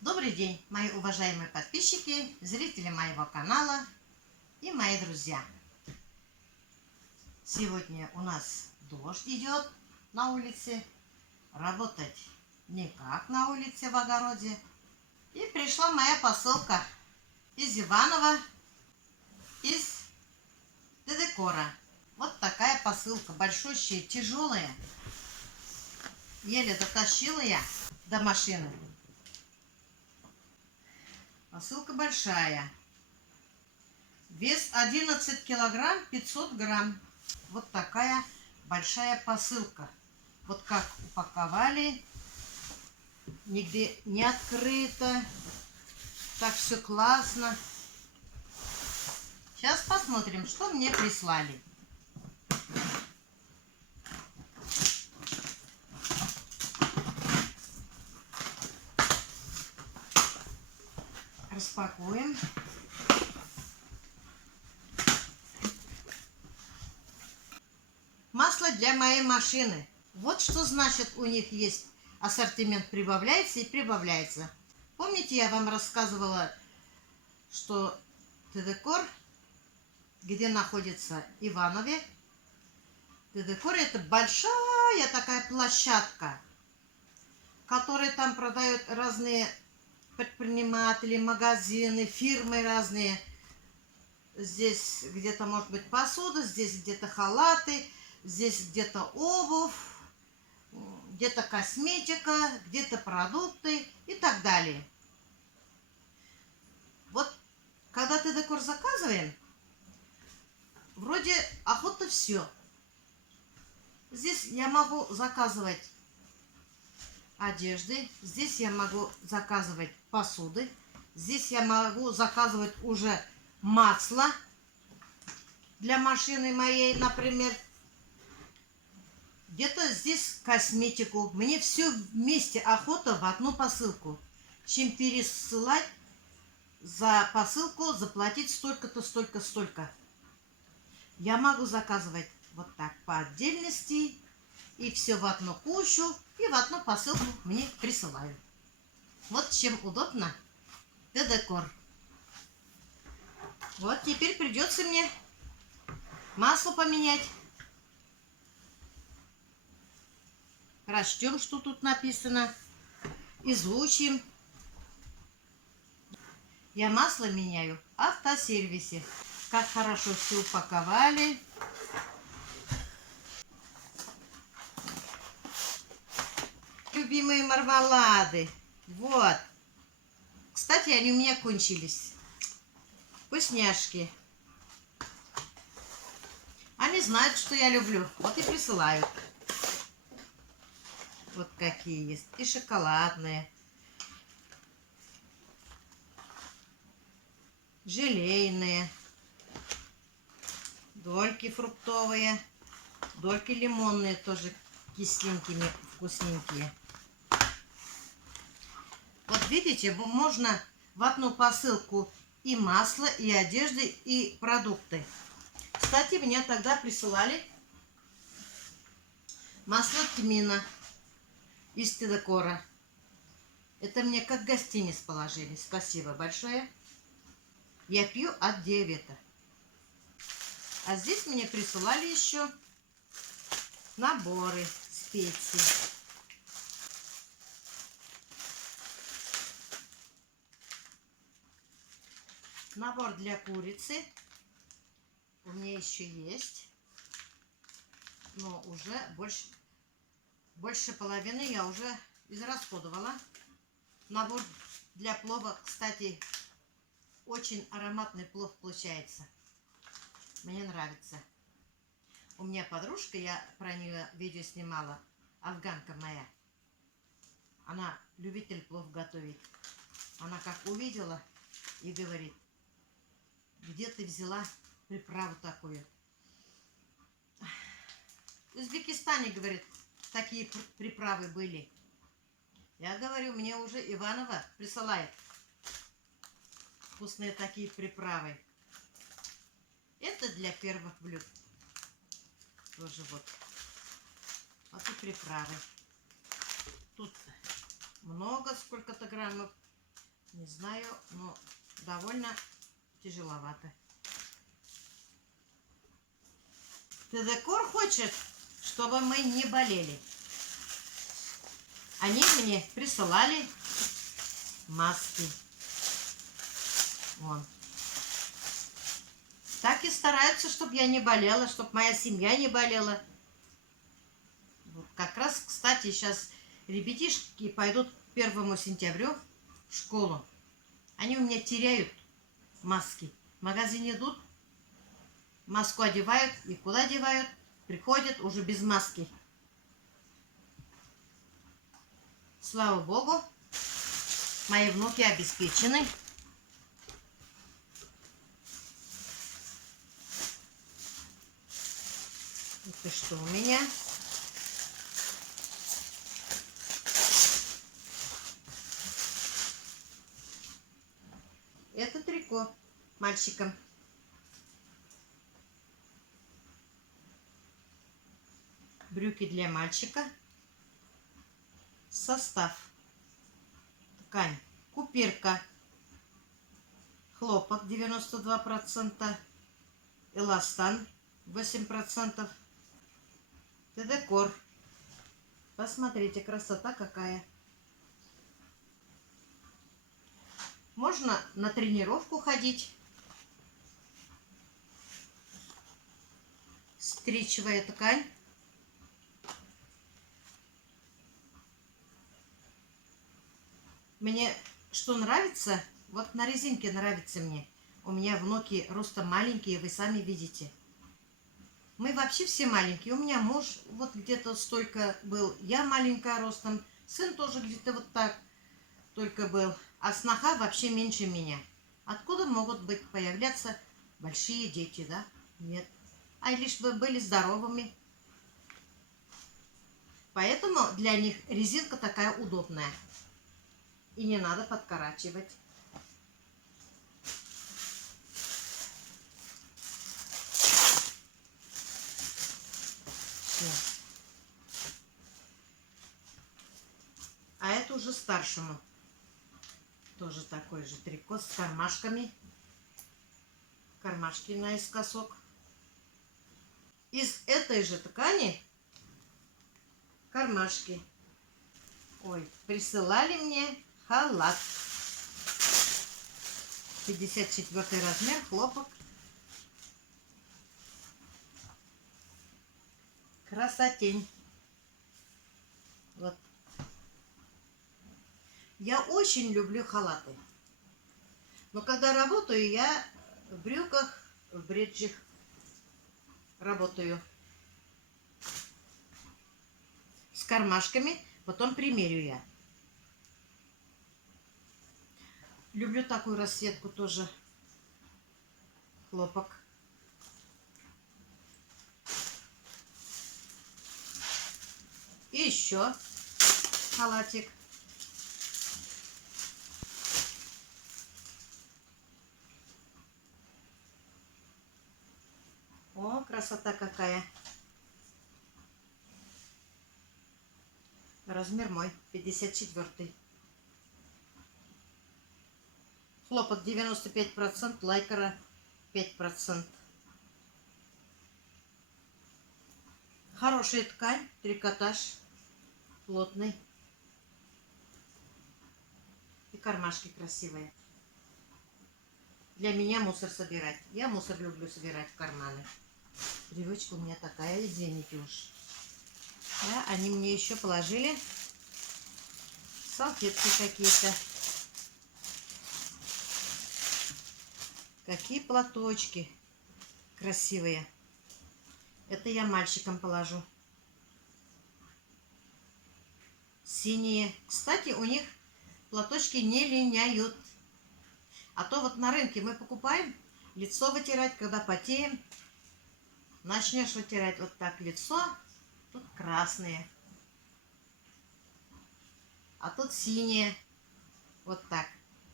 Добрый день, мои уважаемые подписчики, зрители моего канала и мои друзья. Сегодня у нас дождь идет на улице, работать никак на улице в огороде. И пришла моя посылка из Иваново, из Дедекора. Вот такая посылка, большущая, тяжелая. Еле дотащила я до машины. Посылка большая. Вес 11 килограмм 500 грамм. Вот такая большая посылка. Вот как упаковали. Нигде не открыто. Так все классно. Сейчас посмотрим, что мне прислали. Распакуем. Масло для моей машины. Вот что значит у них есть ассортимент, прибавляется и прибавляется. Помните, я вам рассказывала, что Дедекор, где находится Иванове, Дедекор — это большая такая площадка, которая там продают разные предприниматели, магазины, фирмы разные. Здесь где-то может быть посуда, здесь где-то халаты, здесь где-то обувь, где-то косметика, где-то продукты и так далее. Вот когда Дедекор заказываем, вроде охота все. Здесь я могу заказывать одежды, здесь я могу заказывать посуды, здесь я могу заказывать уже масло для машины моей, например. Где-то здесь косметику. Мне все вместе охота в одну посылку. Чем пересылать за посылку, заплатить столько-то, столько-столько. Я могу заказывать вот так по отдельности. И все в одну кучу. И в одну посылку мне присылают. Вот чем удобно Дедекор. Вот теперь придется мне масло поменять. Прочтем, что тут написано. Изучим. Я масло меняю в автосервисе. Как хорошо все упаковали. Любимые мармелады. Вот. Кстати, они у меня кончились. Вкусняшки. Они знают, что я люблю. Вот и присылают. Вот какие есть. И шоколадные. Желейные. Дольки фруктовые. Дольки лимонные тоже кисленькими, вкусненькие. Вот видите, можно в одну посылку и масло, и одежды, и продукты. Кстати, мне тогда присылали масло тмина из Дедекора. Это мне как гостиниц положили. Спасибо большое. Я пью от диабета. А здесь мне присылали еще наборы специй. Набор для курицы у меня еще есть, но уже больше половины я уже израсходовала. Набор для плова, кстати, очень ароматный плов получается. Мне нравится. У меня подружка, я про нее видео снимала, афганка моя. Она любитель плов готовить. Она как увидела и говорит: где ты взяла приправу такую? В Узбекистане, говорит, такие приправы были. Я говорю, мне уже Иваново присылает вкусные такие приправы. Это для первых блюд. Тоже вот. Вот и приправы. Тут много, сколько-то граммов. Не знаю, но довольно тяжеловато. Тедекор хочет, чтобы мы не болели. Они мне присылали маски. Вон. Так и стараются, чтобы я не болела, чтобы моя семья не болела. Вот как раз, кстати, сейчас ребятишки пойдут к 1 сентября в школу. Они у меня теряют маски. В магазин идут, маску одевают и куда одевают? Приходят уже без маски. Слава Богу, мои внуки обеспечены. Это что у меня? Это трико мальчикам. Брюки для мальчика. Состав. Ткань. Купирка. Хлопок 92%. Эластан 8%. Тедекор. Посмотрите, красота какая. Можно на тренировку ходить. Стричевая ткань. Мне что нравится, вот на резинке нравится мне. У меня внуки ростом маленькие, вы сами видите. Мы вообще все маленькие. У меня муж вот где-то столько был. Я маленькая ростом. Сын тоже где-то вот так только был. А сноха вообще меньше меня. Откуда могут быть появляться большие дети, да? Нет. А лишь бы были здоровыми. Поэтому для них резинка такая удобная. И не надо подкорачивать. Все. А это уже старшему. Тоже такой же трико с кармашками. Кармашки наискосок. Из этой же ткани кармашки. Ой, присылали мне халат. 54 размер, хлопок. Красотень. Вот. Я очень люблю халаты. Но когда работаю, я в брюках, в бриджах работаю. С кармашками, потом примерю я. Люблю такую расцветку тоже. Хлопок. И еще халатик. О, красота какая. Размер мой, 54. Хлопок 95%, лайкра 5%. Хорошая ткань, трикотаж, плотный. И кармашки красивые. Для меня мусор собирать. Я мусор люблю собирать в карманы. Привычка у меня такая, извините уж. Да, они мне еще положили салфетки какие-то. Какие платочки красивые. Это я мальчикам положу. Синие. Кстати, у них платочки не линяют. А то вот на рынке мы покупаем лицо вытирать, когда потеем. Начнешь вытирать вот так лицо, тут красные. А тут синие. Вот так.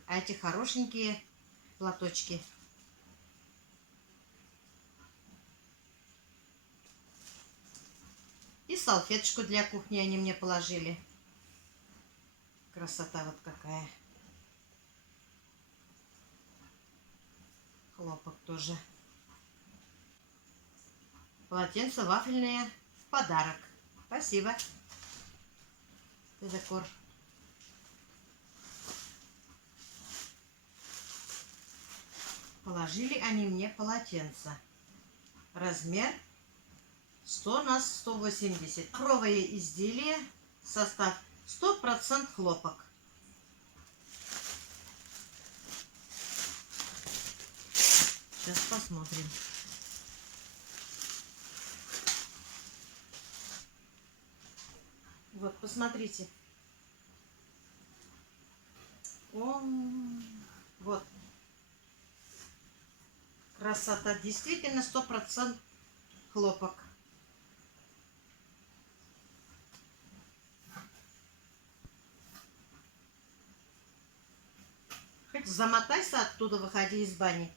А эти хорошенькие платочки. И салфеточку для кухни они мне положили. Красота вот какая. Хлопок тоже. Полотенца вафельные в подарок. Спасибо. Декор. Положили они мне полотенца. Размер 100 на 180. Махровое изделие. Состав 100% хлопок. Сейчас посмотрим. Вот, посмотрите. Вот. Красота. Действительно 100% хлопок. Хоть замотайся оттуда, выходи из бани.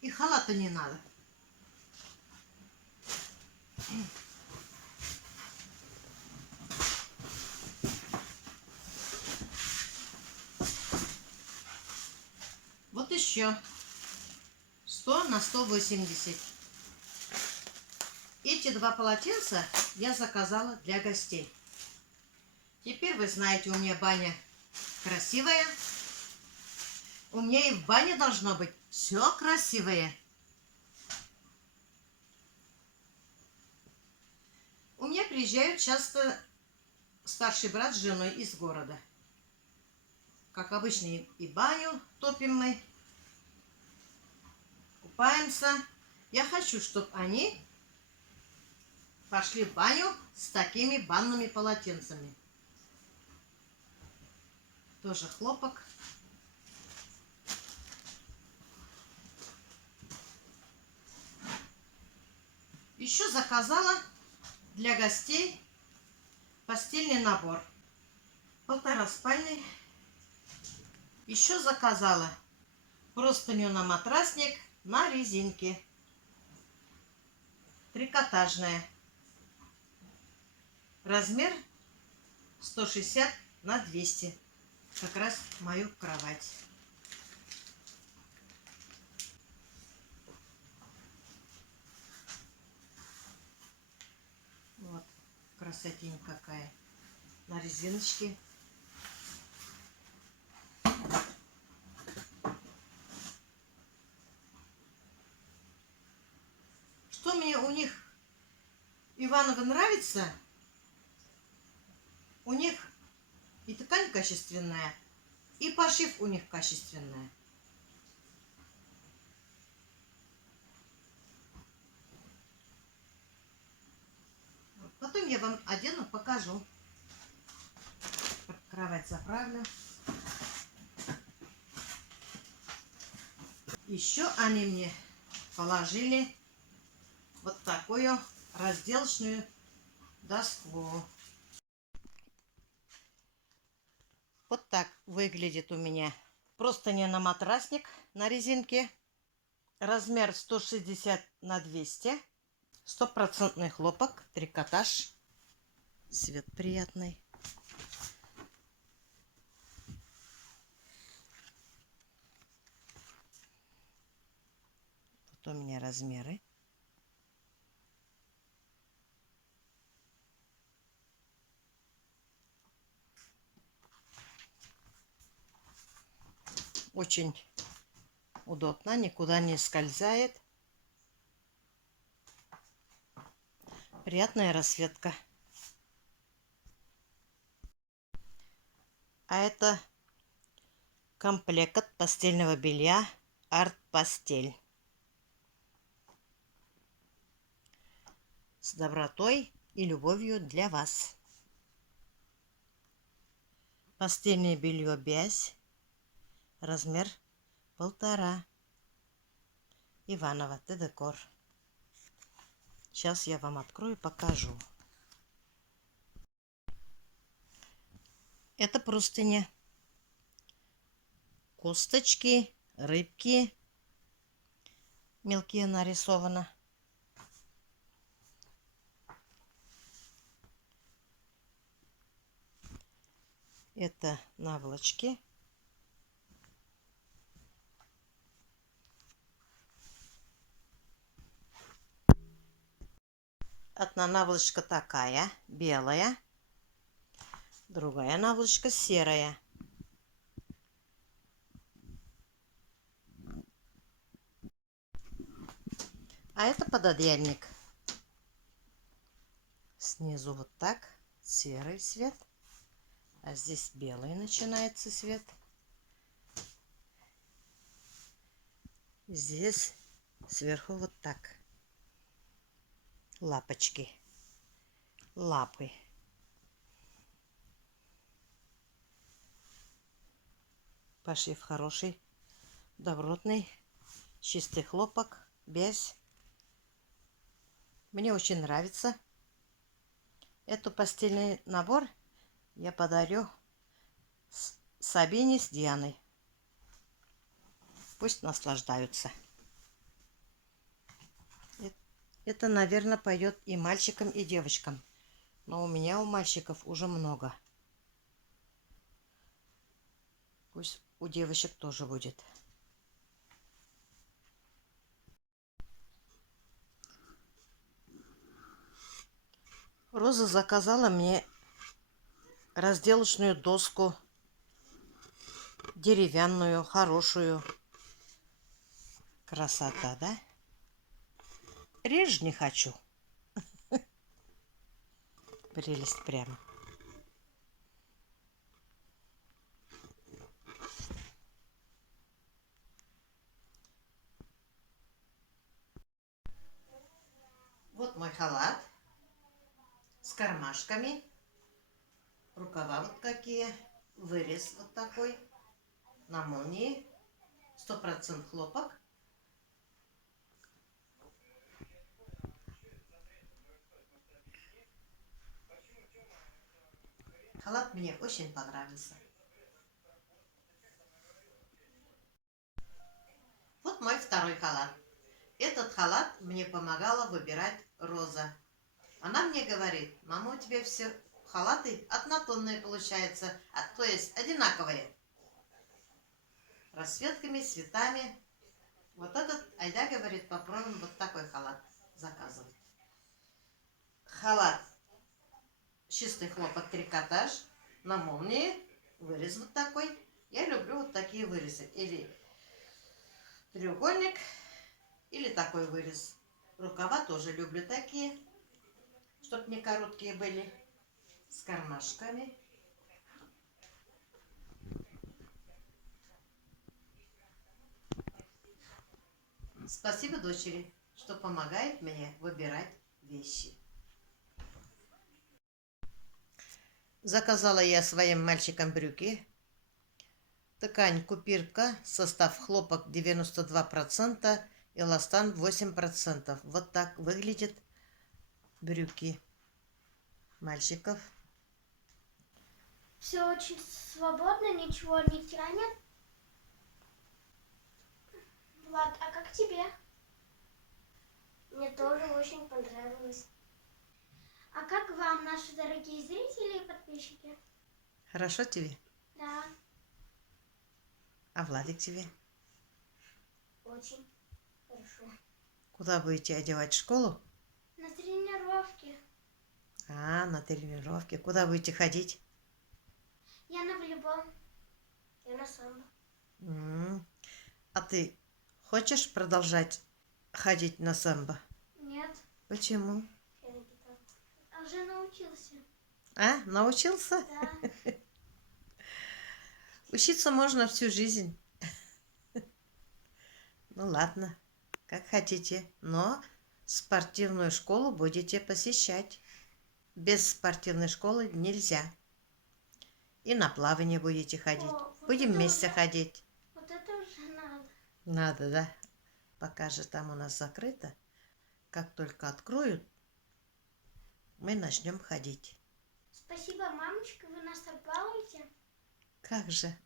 И халата не надо. Вот еще 100 на 180. Эти два полотенца я заказала для гостей. Теперь вы знаете, у меня баня красивая. У меня и в бане должно быть все красивое. У меня приезжают часто старший брат с женой из города. Как обычно, и баню топим мы, купаемся. Я хочу, чтобы они пошли в баню с такими банными полотенцами. Тоже хлопок. Еще заказала для гостей постельный набор. 1,5-спальный. Еще заказала простыню на матрасник на резинке. Трикотажная. Размер 160 на 200. Как раз мою кровать. Вот, красотень какая. На резиночке. Что мне у них, Иваново, нравится? У них и ткань качественная, и пошив у них качественная. Потом я вам одену, покажу. Кровать заправлю. Еще они мне положили вот такую разделочную доску. Вот так выглядит у меня простыня на матрасник на резинке. Размер 160 на 200. 100% хлопок, трикотаж. Цвет приятный. Вот у меня размеры. Очень удобно, никуда не скользает. Приятная расцветка. А это комплект от постельного белья Арт Постель. С добротой и любовью для вас. Постельное белье Бязь. Размер 1,5. Иваново, Т-Декор. Сейчас я вам открою и покажу. Это простыня. Косточки, рыбки. Мелкие нарисовано. Это наволочки. Одна наволочка такая, белая, другая наволочка серая. А это пододеяльник. Снизу вот так серый цвет, а здесь белый начинается цвет. Здесь сверху вот так лапочки, лапы. Пошив хороший, добротный, чистый хлопок, без. Мне очень нравится. Этот постельный набор я подарю Сабине с Дианой. Пусть наслаждаются. Это, наверное, пойдет и мальчикам, и девочкам. Но у меня у мальчиков уже много. Пусть у девочек тоже будет. Роза заказала мне разделочную доску. Деревянную, хорошую. Красота, да? Режь не хочу. Прелесть прямо. Вот мой халат с кармашками. Рукава вот какие. Вырез вот такой. На молнии. 100% хлопок. Халат мне очень понравился. Вот мой второй халат. Этот халат мне помогала выбирать Роза. Она мне говорит: мама, у тебя все халаты однотонные получаются, то есть одинаковые. Расцветками, цветами. Вот этот, айда, говорит, попробуем вот такой халат заказывать. Халат чистый хлопок, трикотаж, на молнии, вырез вот такой. Я люблю вот такие вырезы. Или треугольник, или такой вырез. Рукава тоже люблю такие, чтобы не короткие были, с кармашками. Спасибо дочери, что помогает мне выбирать вещи. Заказала я своим мальчикам брюки. Ткань купирка, состав хлопок 92%, эластан 8%. Вот так выглядят брюки мальчиков. Все очень свободно, ничего не тянет. Влад, а как тебе? Мне тоже очень понравилось. А как вам, наши дорогие зрители и подписчики? Хорошо тебе? Да, А Владик тебе? очень хорошо. Куда будете одевать, в школу? На тренировке. А, на тренировке. Куда будете ходить? Я на волейбол. Я на самбо. А ты хочешь продолжать ходить на самбо? Нет, Почему? я на гитару. А уже научился. А, научился? Да. Учиться можно всю жизнь. Ну ладно, как хотите, но спортивную школу будете посещать. Без спортивной школы нельзя. И на плавание будете ходить. О, вот Будем это вместе уже- ходить. Вот это уже надо. Надо, да? Пока же там у нас закрыто. Как только откроют, мы начнем ходить. Спасибо, мамочка, вы нас так балуете. Как же?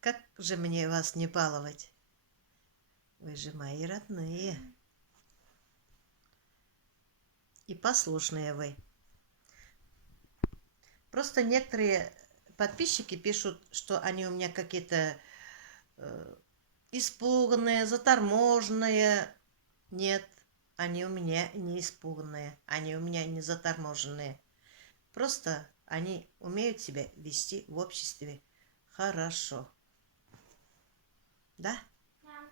Как же мне вас не баловать? Вы же мои родные. И послушные вы. Просто некоторые подписчики пишут, что они у меня какие-то испуганные, заторможенные. Нет, они у меня не испуганные, они у меня не заторможенные. Просто они умеют себя вести в обществе хорошо. Да? Да.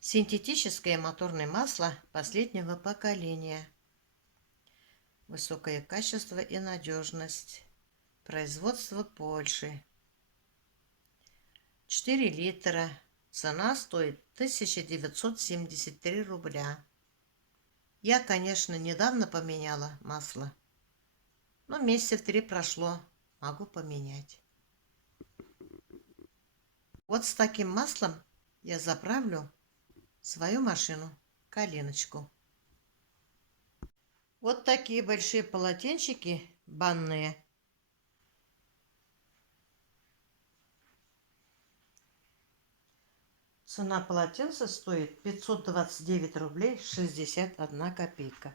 Синтетическое моторное масло последнего поколения. Высокое качество и надежность. Производство Польши. 4 литра. Цена стоит 1973 рубля. Я, конечно, недавно поменяла масло, но месяца 3 прошло. Могу поменять. Вот с таким маслом я заправлю свою машину, коленочку. Вот такие большие полотенчики банные. Цена полотенца стоит 529 рублей 61 копейка.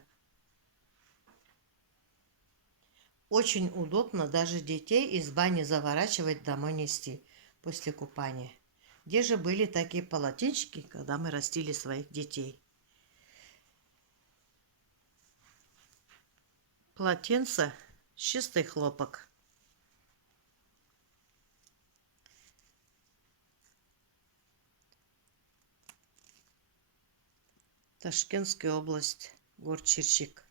Очень удобно даже детей из бани заворачивать, домой нести после купания. Где же были такие полотенчики, когда мы растили своих детей? Полотенце — чистый хлопок. Ташкентская область, город Черчик.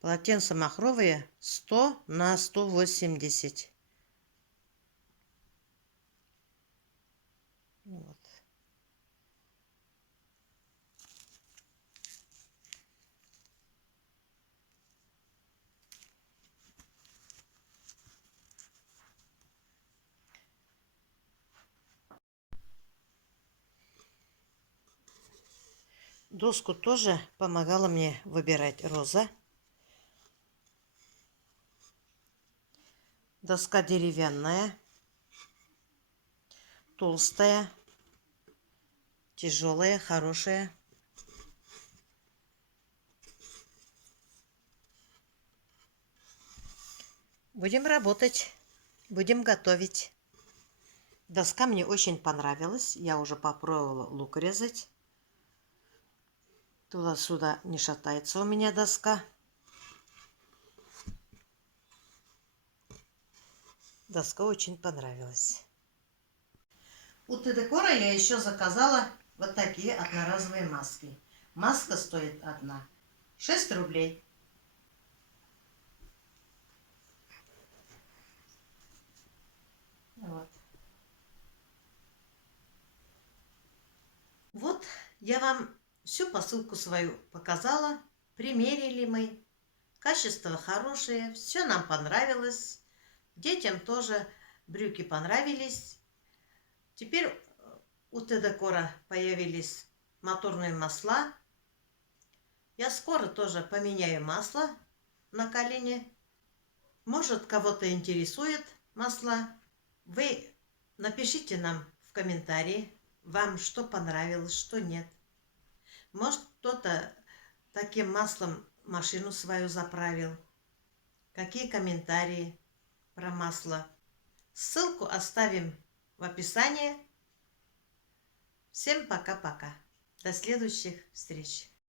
Полотенце махровые 100 на 180. Вот. Доску тоже помогала мне выбирать Роза. Доска деревянная, толстая, тяжелая, хорошая. Будем работать, будем готовить. Доска мне очень понравилась. Я уже попробовала лук резать. Туда-сюда не шатается у меня доска. Доска очень понравилась. У Т-Декора я еще заказала вот такие одноразовые маски. Маска стоит одна 6 рублей. Вот. Вот я вам всю посылку свою показала. Примерили мы. Качество хорошее. Все нам понравилось. Детям тоже брюки понравились. Теперь у Т-Декора появились моторные масла. Я скоро тоже поменяю масло на колене. Может, кого-то интересует масла. Вы напишите нам в комментарии, вам что понравилось, что нет. Может, кто-то таким маслом машину свою заправил. Какие комментарии про масло? Ссылку оставим в описании. Всем пока-пока. До следующих встреч.